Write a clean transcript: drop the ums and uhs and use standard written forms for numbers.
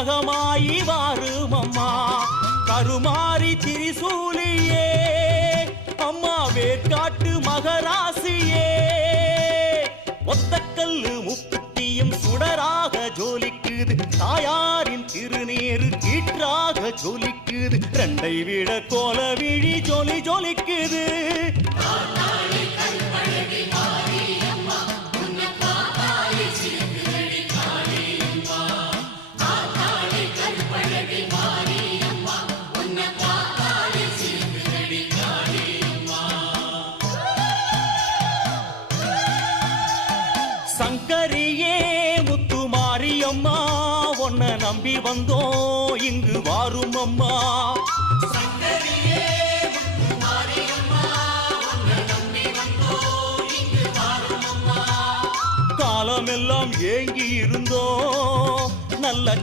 மகமாயி வாரும் அம்மா கருமாரி திரிசூலியே அம்மா வேட்காட்டு மகராசியே ஒத்தக்கல்லு முக்குத்தியும் சுடராக ஜோலிக்குது தாயாரின் திருநீரு கீற்றாக ஜொலிக்குது ரெண்டை விட கோல விழி ஜொலி ஜொலிக்குது சங்கரியே முத்து மாரியம்மா உன்னை நம்பி வந்தோம் இங்கு வாரும் அம்மா காலமெல்லாம் ஏங்கி இருந்தோம் நல்ல